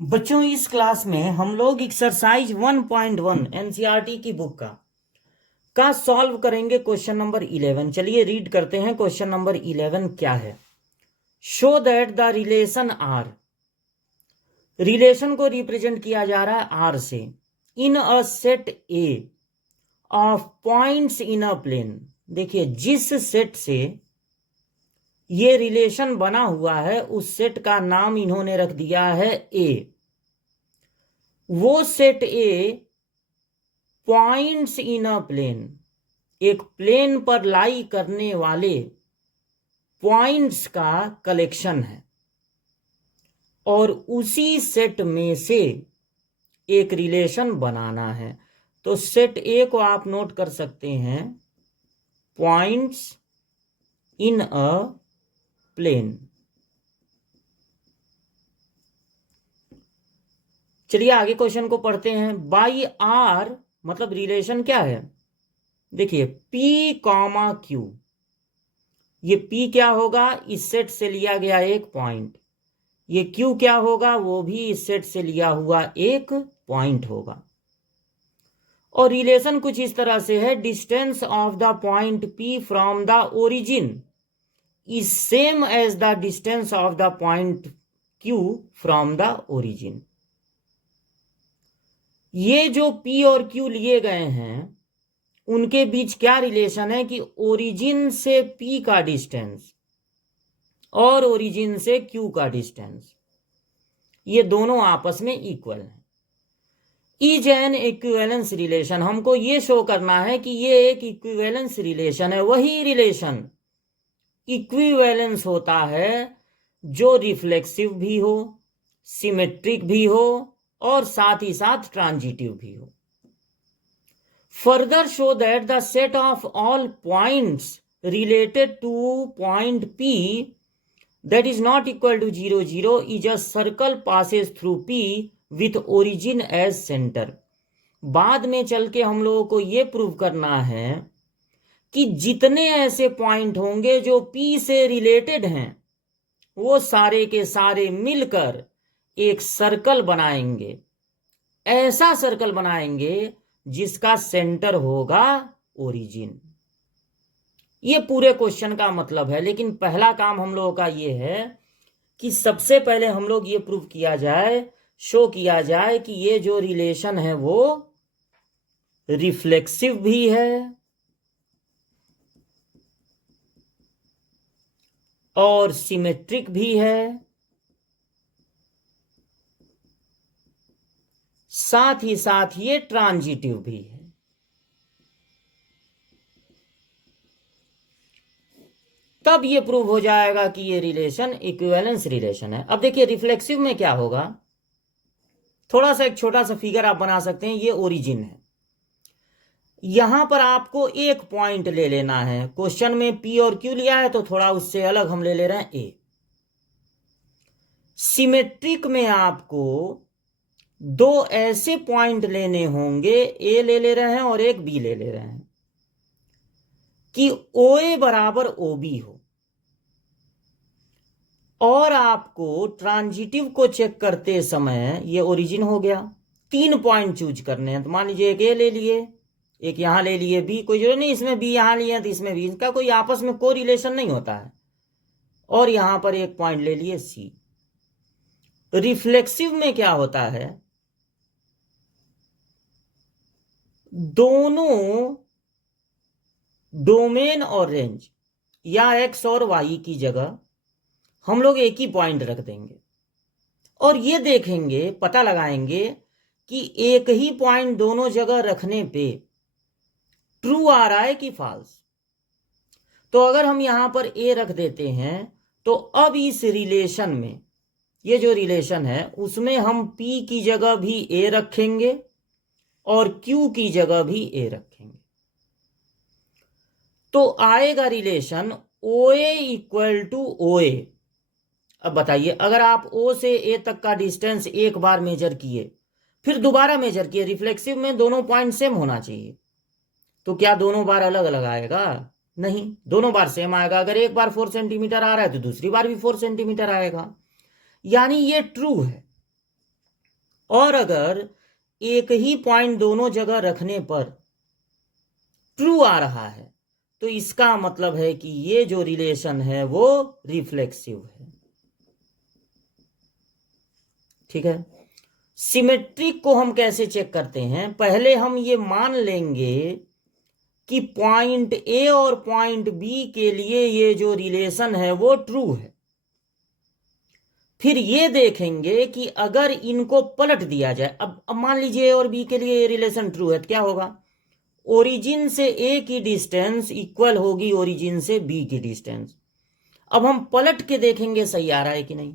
बच्चों, इस क्लास में हम लोग एक्सरसाइज 1.1 एनसीईआरटी की बुक का सॉल्व करेंगे क्वेश्चन नंबर 11। चलिए रीड करते हैं। क्वेश्चन नंबर 11 क्या है? Show that the relation R, relation को रिप्रेजेंट किया जा रहा है आर से, in a set A of points in a plane. देखिए, जिस सेट से ये रिलेशन बना हुआ है उस सेट का नाम इन्होंने रख दिया है ए। वो set A points in a plane, एक प्लेन पर लाई करने वाले पॉइंट्स का कलेक्शन है, और उसी सेट में से एक रिलेशन बनाना है। तो सेट ए को आप नोट कर सकते हैं, पॉइंट्स इन अ प्लेन। चलिए आगे क्वेश्चन को पढ़ते हैं। बाई आर मतलब रिलेशन क्या है? देखिए, P कॉमा Q, ये P क्या होगा? इस सेट से लिया गया एक पॉइंट। ये Q क्या होगा? वो भी इस सेट से लिया हुआ एक पॉइंट होगा। और रिलेशन कुछ इस तरह से है, distance of the point P from the origin is same as the distance of the point Q from the origin. ये जो P और Q लिए गए हैं उनके बीच क्या रिलेशन है कि ओरिजिन से P का डिस्टेंस और ओरिजिन से Q का डिस्टेंस, ये दोनों आपस में इक्वल हैं। इज एन इक्विवेलेंस रिलेशन, हमको ये शो करना है कि ये एक इक्विवेलेंस रिलेशन है। वही रिलेशन इक्विवेलेंस होता है जो रिफ्लेक्सिव भी हो, सिमेट्रिक भी हो और साथ ही साथ ट्रांजिटिव भी हो। Further show that the set of all points related to point P that is not equal to 0 0 is a circle passes through P with origin as center। बाद में चल के हम लोगों को यह प्रूव करना है कि जितने ऐसे पॉइंट होंगे जो P से रिलेटेड हैं वो सारे के सारे मिलकर एक सर्कल बनाएंगे। ऐसा सर्कल बनाएंगे जिसका सेंटर होगा ओरिजिन। ये पूरे क्वेश्चन का मतलब है। लेकिन पहला काम हम लोगों का ये है कि सबसे पहले हम लोग ये प्रूव किया जाए, शो किया जाए कि ये जो रिलेशन है वो रिफ्लेक्सिव भी है और सिमेट्रिक भी है, साथ ही साथ ये ट्रांजिटिव भी है। तब ये प्रूव हो जाएगा कि ये रिलेशन इक्विवेलेंस रिलेशन है। अब देखिए, रिफ्लेक्सिव में क्या होगा, थोड़ा सा एक छोटा सा फिगर आप बना सकते हैं। ये ओरिजिन है, यहां पर आपको एक पॉइंट ले लेना है। क्वेश्चन में P और Q लिया है तो थोड़ा उससे अलग हम ले ले रहे हैं A। सिमेट्रिक में आपको दो ऐसे पॉइंट लेने होंगे, A ले ले रहे हैं और एक B ले ले रहे हैं, कि OA बराबर OB हो। और आपको ट्रांजिटिव को चेक करते समय ये ओरिजिन हो गया, 3 पॉइंट चूज करने हैं। तो मान लीजिए एक A ले लिए, एक यहां ले लिए B, कोई जरूरत नहीं इसमें B यहां लिए तो इसमें B, इनका कोई आपस में कोई रिलेशन नहीं होता है। और यहां पर एक पॉइंट ले लिए C। रिफ्लेक्सिव में क्या होता है, दोनों डोमेन और रेंज या X और Y की जगह हम लोग एक ही पॉइंट रख देंगे और ये देखेंगे, पता लगाएंगे कि एक ही पॉइंट दोनों जगह रखने पे ट्रू आ रहा है कि फॉल्स। तो अगर हम यहां पर A रख देते हैं तो अब इस रिलेशन में, ये जो रिलेशन है उसमें हम P की जगह भी A रखेंगे और Q की जगह भी A रखेंगे। तो आएगा relation OA equal to OA। अब बताइए, अगर आप O से A तक का डिस्टेंस एक बार मेजर किए फिर दोबारा मेजर किए, रिफ्लेक्सिव में दोनों पॉइंट सेम होना चाहिए, तो क्या दोनों बार अलग अलग आएगा? नहीं, दोनों बार सेम आएगा। अगर एक बार 4 सेंटीमीटर आ रहा है तो दूसरी बार भी 4 सेंटीमीटर आएगा, यानी ये ट्रू है। और अगर एक ही पॉइंट दोनों जगह रखने पर ट्रू आ रहा है तो इसका मतलब है कि ये जो रिलेशन है वो रिफ्लेक्सिव है। ठीक है। सिमेट्रिक को हम कैसे चेक करते हैं? पहले हम ये मान लेंगे कि पॉइंट ए और पॉइंट बी के लिए ये जो रिलेशन है वो ट्रू है। फिर ये देखेंगे कि अगर इनको पलट दिया जाए, अब मान लीजिए ए और बी के लिए ये रिलेशन ट्रू है तो क्या होगा? ओरिजिन से ए की डिस्टेंस इक्वल होगी ओरिजिन से बी की डिस्टेंस। अब हम पलट के देखेंगे सही आ रहा है कि नहीं।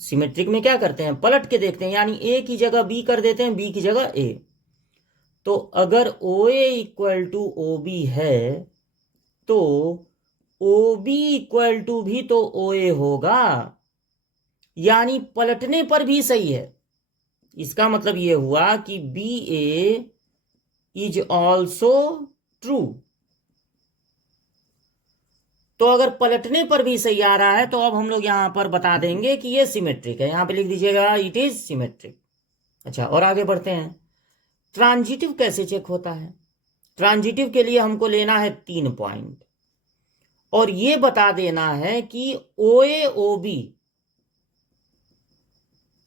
सिमेट्रिक में क्या करते हैं? पलट के देखते हैं, यानी ए की जगह बी कर देते हैं, बी की जगह ए। तो अगर O A equal to O B है तो ओ बी इक्वल टू भी तो ओ ए होगा, यानी पलटने पर भी सही है। इसका मतलब यह हुआ कि B A is also true. तो अगर पलटने पर भी सही आ रहा है तो अब हम लोग यहां पर बता देंगे कि ये सिमेट्रिक है। यहां पे लिख दीजिएगा इट इज सिमेट्रिक। अच्छा, और आगे बढ़ते हैं। ट्रांजिटिव कैसे चेक होता है? ट्रांजिटिव के लिए हमको लेना है 3 पॉइंट और ये बता देना है कि ओ ए ओ बी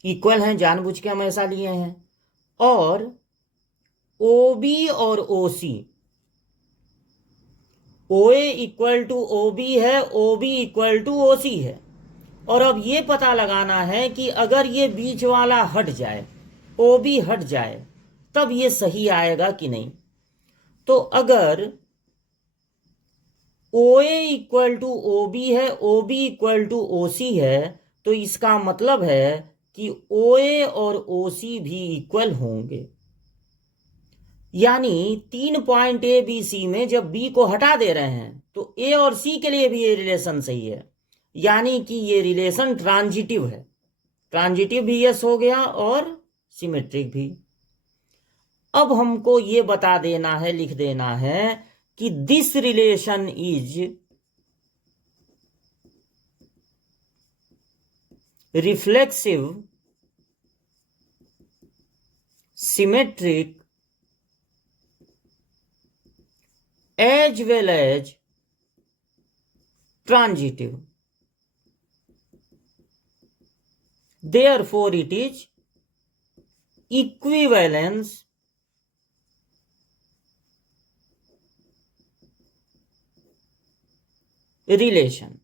इक्वल हैं, जानबूझ के हम ऐसा लिए हैं, और ओ बी और O C, O A equal to O B है, O B equal to O C है। और अब ये पता लगाना है कि अगर ये बीच वाला हट जाए, ओ बी हट जाए, तब ये सही आएगा कि नहीं। तो अगर O A equal to O B है, O B equal to O C है, तो इसका मतलब है कि ओ ए और ओ सी भी इक्वल होंगे। यानी 3 पॉइंट ए बी सी में जब बी को हटा दे रहे हैं तो ए और सी के लिए भी ये रिलेशन सही है, यानी कि ये रिलेशन ट्रांजिटिव है। ट्रांजिटिव भी यस हो गया और सिमेट्रिक भी। अब हमको ये बता देना है, लिख देना है कि this relation is reflexive, symmetric as well as transitive. Therefore, it is equivalence relation.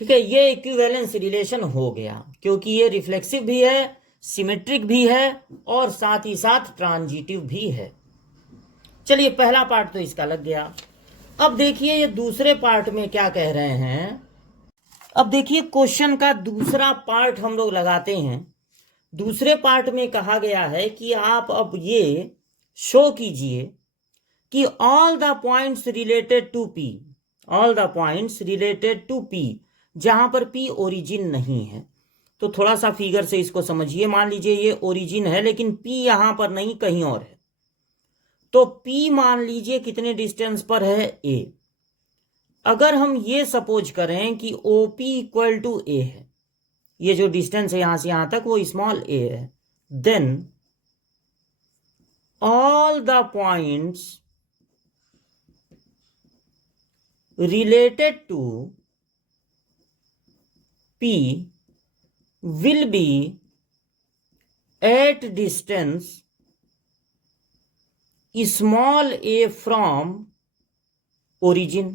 ठीक है, ये इक्विवेलेंस रिलेशन हो गया क्योंकि ये रिफ्लेक्सिव भी है, सिमेट्रिक भी है और साथ ही साथ ट्रांजिटिव भी है। चलिए, पहला पार्ट तो इसका लग गया। अब देखिए ये दूसरे पार्ट में क्या कह रहे हैं। अब देखिए क्वेश्चन का दूसरा पार्ट हम लोग लगाते हैं। दूसरे पार्ट में कहा गया है कि आप अब ये शो कीजिए कि all the points related to P, all the points related to P, जहां पर पी ओरिजिन नहीं है। तो थोड़ा सा फिगर से इसको समझिए। मान लीजिए ये ओरिजिन है लेकिन पी यहां पर नहीं, कहीं और है। तो पी मान लीजिए कितने डिस्टेंस पर है? ए। अगर हम ये सपोज करें कि ओ पी इक्वल टू ए है, ये जो डिस्टेंस है यहां से यहां तक वो स्मॉल ए है, then all the points related to P will be at distance small a from origin।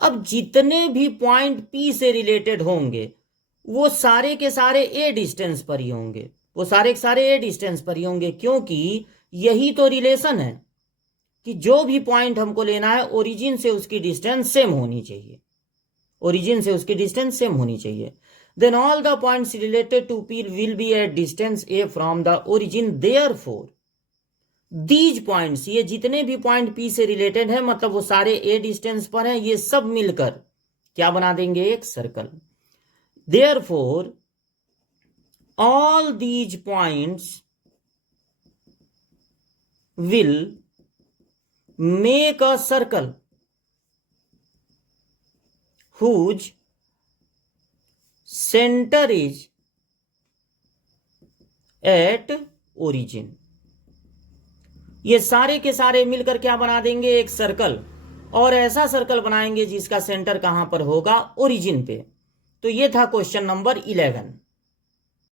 अब जितने भी पॉइंट P से रिलेटेड होंगे वो सारे के सारे ए डिस्टेंस पर ही होंगे, वो सारे के सारे ए डिस्टेंस पर ही होंगे, क्योंकि यही तो रिलेशन है कि जो भी पॉइंट हमको लेना है ओरिजिन से उसकी डिस्टेंस सेम होनी चाहिए, ओरिजिन से उसकी डिस्टेंस सेम होनी चाहिए। Then all the points related to P will be at distance A from the origin. Therefore these points, ये जितने भी पॉइंट पी से रिलेटेड है मतलब वो सारे ए डिस्टेंस पर हैं, ये सब मिलकर क्या बना देंगे? एक circle. Therefore all these points will make a circle whose centre is at origin. ये सारे के सारे मिलकर क्या बना देंगे, एक सर्कल, और ऐसा सर्कल बनाएंगे जिसका सेंटर कहां पर होगा, ओरिजिन पे। तो ये था क्वेश्चन नंबर 11।